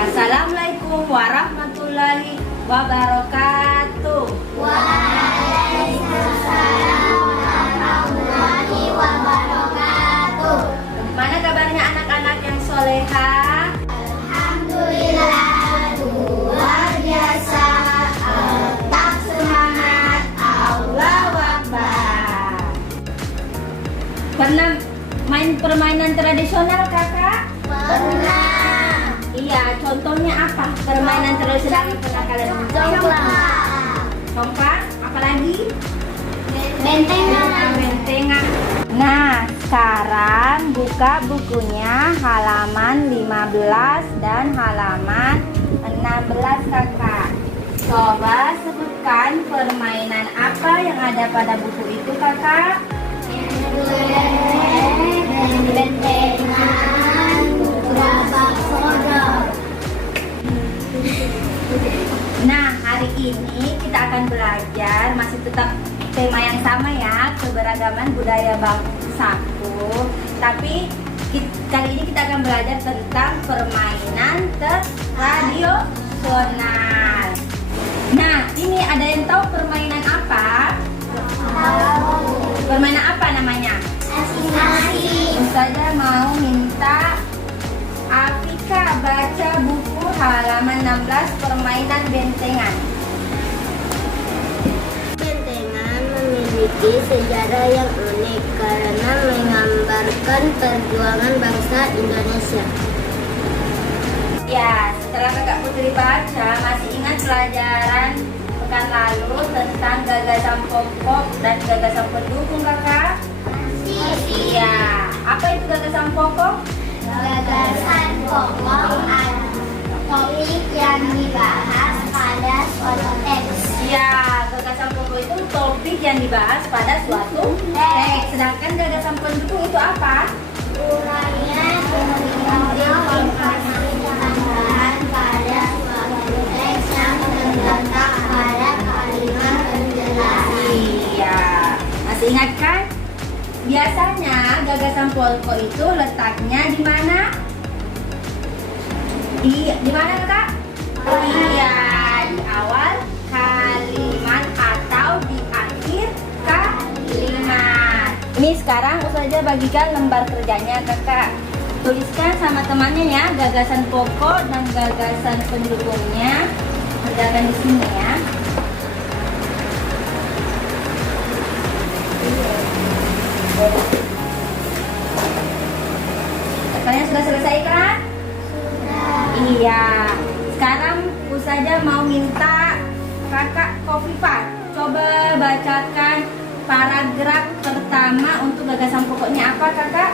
Assalamualaikum warahmatullahi wabarakatuh. Waalaikumsalam warahmatullahi wabarakatuh. Mana kabarnya anak-anak yang soleha? Alhamdulillah, luar biasa. Tetap semangat, Allahu Akbar. Pernah main permainan tradisional kakak? Pernah. Iya, contohnya apa? Permainan tradisional yang pernah kalian main? Congklak, apalagi? Bentengan. Bentengan. Nah, sekarang buka bukunya halaman 15 dan halaman 16 kakak. Coba sebutkan permainan apa yang ada pada buku itu kakak? Bentengan, gerabak sodor. Nah, hari ini kita akan belajar masih tetap tema yang sama ya, keberagaman budaya bangsaku. Tapi kali ini kita akan belajar tentang permainan tradisional. Nah, ini ada yang tahu permainan apa? Permainan apa namanya? Asing-asing. Ustazah mau minta Afika baca buku halaman 16 permainan bentengan. Bentengan memiliki sejarah yang unik karena menggambarkan perjuangan bangsa Indonesia. Ya, setelah kakak Putri baca, masih ingat pelajaran pekan lalu tentang gagasan pokok dan gagasan pendukung kakak? Iya, apa itu gagasan pokok? Gagasan pokok adalah topik yang dibahas pada suatu teks. Iya, gagasan pokok itu topik yang dibahas pada suatu teks. Sedangkan gagasan pendukung itu apa? Uraian informasi tambahan pada suatu teks yang terletak pada kalimat penjelasan. Iya, masih ingat kan? Biasanya gagasan pokok itu letaknya di mana? Di mana kak? Iya, di awal kalimat atau di akhir kalimat. Ini sekarang Ustazah bagikan lembar kerjanya kakak. Tuliskan sama temannya ya gagasan pokok dan gagasan pendukungnya. Kerjakan di sini ya. Kalian sudah selesai kan? Iya. Sekarang Ustazah mau minta kakak Kofifah coba bacakan paragraf pertama untuk gagasan pokoknya apa kakak?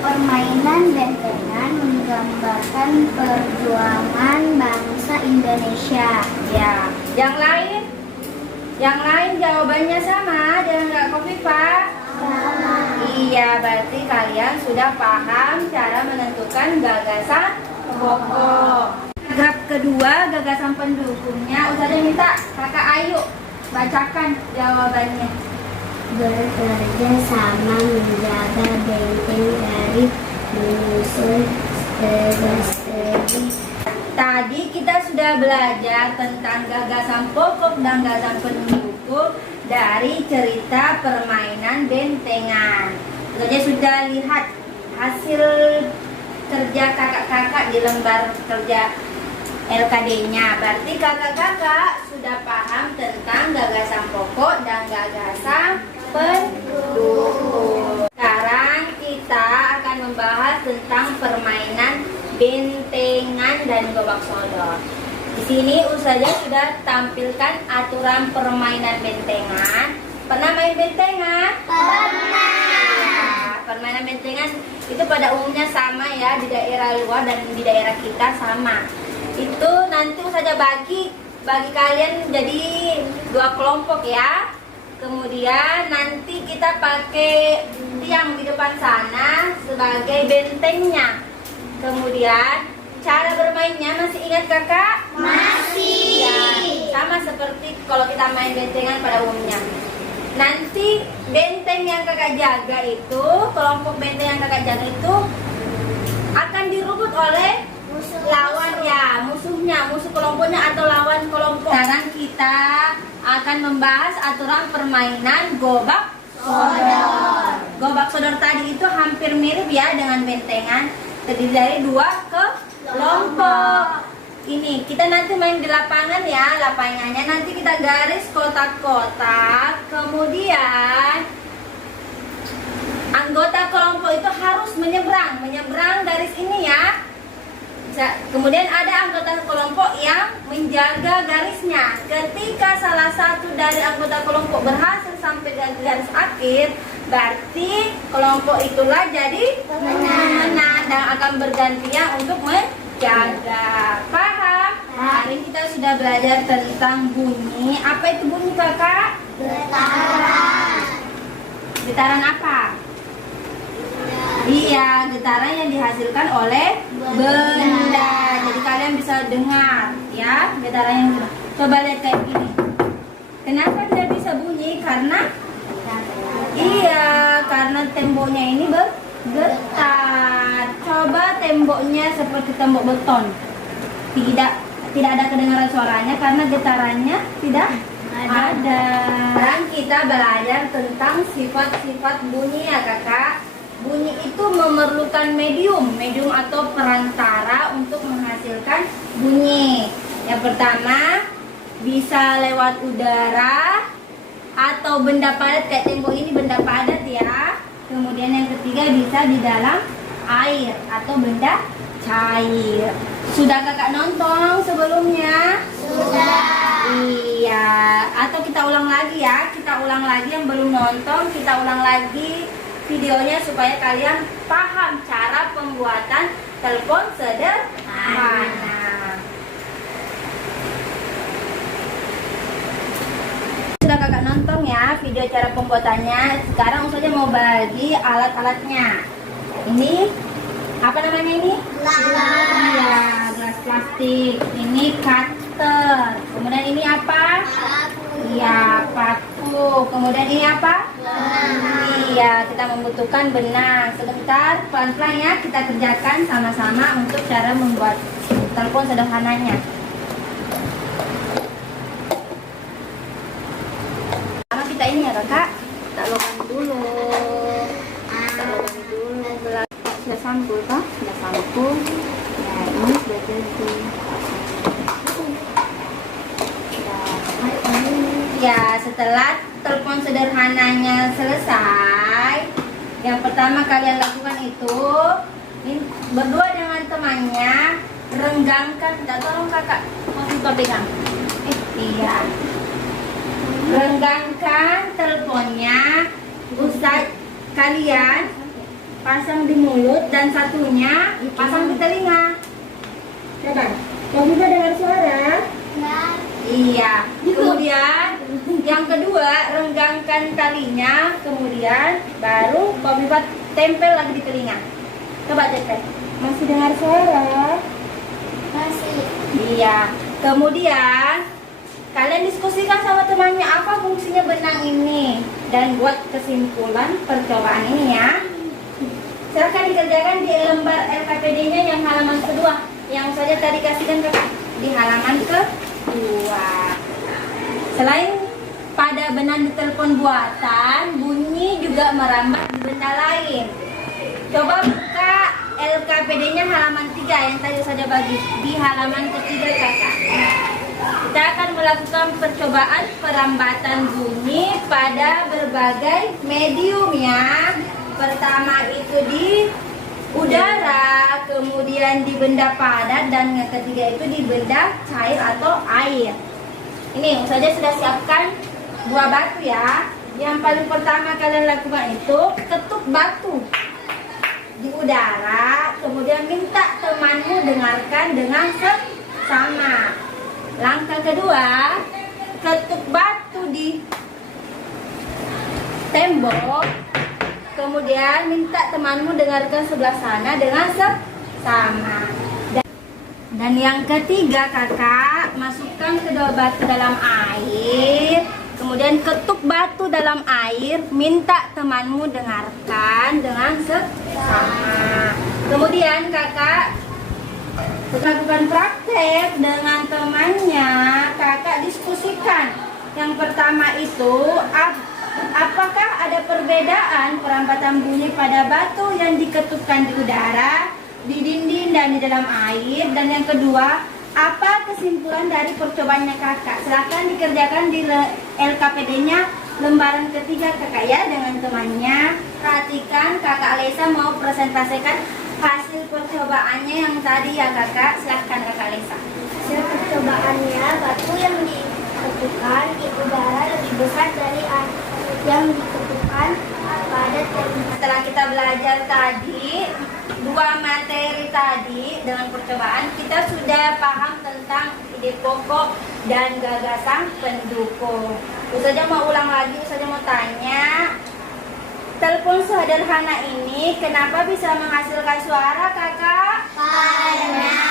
Permainan bentengan menggambarkan perjuangan bangsa Indonesia. Ya. Yang lain? Yang lain jawabannya sama dengan Kak Kofifah? Iya, berarti kalian sudah paham cara menentukan gagasan pokok. Paragraf kedua, gagasan pendukungnya. Ustazah minta kakak Ayu bacakan jawabannya. Bekerja sama menjaga benteng dari musuh strategi. Tadi kita sudah belajar tentang gagasan pokok dan gagasan pendukung dari cerita permainan bentengan. Ustazah sudah lihat hasil kerja kakak-kakak di lembar kerja LKD-nya. Berarti kakak-kakak sudah paham tentang gagasan pokok dan gagasan pendukung. Sekarang kita akan membahas tentang permainan bentengan dan gobak sodor. Di sini Ustazah sudah tampilkan aturan permainan bentengan. Pernah main bentengan? Pernah. Permainan bentengan itu pada umumnya sama ya, di daerah luar dan di daerah kita sama. Itu nanti Ustazah bagi kalian jadi 2 kelompok ya. Kemudian nanti kita pakai tiang di depan sana sebagai bentengnya. Kemudian cara bermainnya masih ingat kakak? Masih. Ya, sama seperti kalau kita main bentengan pada umumnya. Nanti benteng yang kakak jaga itu, kelompok benteng yang kakak jaga itu akan direbut oleh lawan ya, musuhnya, musuh kelompoknya atau lawan kelompok. Sekarang kita akan membahas aturan permainan gobak sodor. Gobak sodor tadi itu hampir mirip ya dengan bentengan, terdiri dari 2 kelompok. Ini kita nanti main di lapangan ya, lapangannya nanti kita garis kotak-kotak. Kemudian anggota kelompok itu harus menyeberang garis ini ya. Kemudian ada anggota kelompok yang menjaga garisnya. Ketika salah satu dari anggota kelompok berhasil sampai garis akhir, berarti kelompok itulah jadi menang dan akan bergantian untuk menjaga. Paham? Hari ini kita sudah belajar tentang bunyi. Apa itu bunyi kakak? Getaran. Getaran apa? Iya, getaran yang dihasilkan oleh benda. Jadi kalian bisa dengar ya getaran yang coba lihat kayak gini. Kenapa tidak bisa bunyi? Karena karena temboknya ini bergetar. Coba temboknya seperti tembok beton. Tidak ada kedengaran suaranya karena getarannya tidak ada. Sekarang kita belajar tentang sifat-sifat bunyi ya kakak. Bunyi itu memerlukan medium atau perantara untuk menghasilkan bunyi. Yang pertama bisa lewat udara atau benda padat kayak tembok ini benda padat ya. Kemudian yang ketiga bisa di dalam air atau benda cair. Sudah kakak nonton sebelumnya? Sudah. Iya. Atau kita ulang lagi ya. Kita ulang lagi yang belum nonton, kita ulang lagi videonya supaya kalian paham cara pembuatan telepon sederhana. Sudah kakak nonton ya video cara pembuatannya. Sekarang Ustazah mau bagi alat-alatnya. Ini apa namanya ini? Gelas. Iya, gelas plastik. Ini cutter. Kemudian ini apa? Iya, paku. Kemudian ini apa? Iya, kita membutuhkan benang. Sebentar, pelan-pelan ya kita kerjakan sama-sama untuk cara membuat telepon sederhananya. Pertama kita ini ya kakak, kita lubang dulu. Sudah sampul toh? Sudah sampul. Ya, ini sudah jadi. Ya, setelah telepon sederhananya selesai, yang pertama kalian lakukan itu berdua dengan temannya renggangkan. Tolong kakak, mau pegang. Iya. Renggangkan teleponnya. Ustaz kalian pasang di mulut dan satunya pasang di telinga. Coba, kamu bisa dengar suara? Iya. Kemudian yang kedua renggangkan talinya, kemudian baru Kofifa tempel lagi di telinga. Coba tempel. Masih dengar suara? Masih. Iya. Kemudian kalian diskusikan sama temannya apa fungsinya benang ini dan buat kesimpulan percobaan ini ya. Silakan dikerjakan di lembar LKPD-nya yang halaman kedua. Yang saja tadi kasihkan kakak di halaman kedua. Selain pada benang di telepon buatan, bunyi juga merambat di benda lain. Coba buka LKPD-nya halaman 3 yang tadi saja bagi di halaman ketiga kakak. Kita akan melakukan percobaan perambatan bunyi pada berbagai medium ya. Pertama itu di udara, kemudian di benda padat, dan yang ketiga itu di benda cair atau air. Ini saja sudah siapkan buah batu ya. Yang paling pertama kalian lakukan itu ketuk batu di udara, kemudian minta temanmu dengarkan dengan seksama. Langkah kedua, ketuk batu di tembok, kemudian minta temanmu dengarkan sebelah sana dengan seksama. Dan yang ketiga, kakak masukkan kedua batu dalam air, kemudian ketuk batu dalam air, minta temanmu dengarkan dengan seksama. Kemudian kakak lakukan praktek dengan temannya, kakak diskusikan. Yang pertama itu, apakah ada perbedaan perampatan bunyi pada batu yang diketukkan di udara, di dinding, dan di dalam air? Dan yang kedua, apa kesimpulan dari percobaannya kakak? Silahkan dikerjakan di LKPD-nya lembaran ketiga kakak ya, dengan temannya. Perhatikan, kakak Alesa mau presentasikan hasil percobaannya yang tadi ya kakak. Silahkan kakak Alesa. Hasil percobaannya, batu yang diketukkan di udara lebih besar dari yang diketukkan pada tembok. Setelah kita belajar tadi dua materi tadi dengan percobaan, kita sudah paham tentang ide pokok dan gagasan pendukung. Ustazah mau ulang lagi, Ustazah mau tanya, telepon sederhana ini kenapa bisa menghasilkan suara kakak? Karena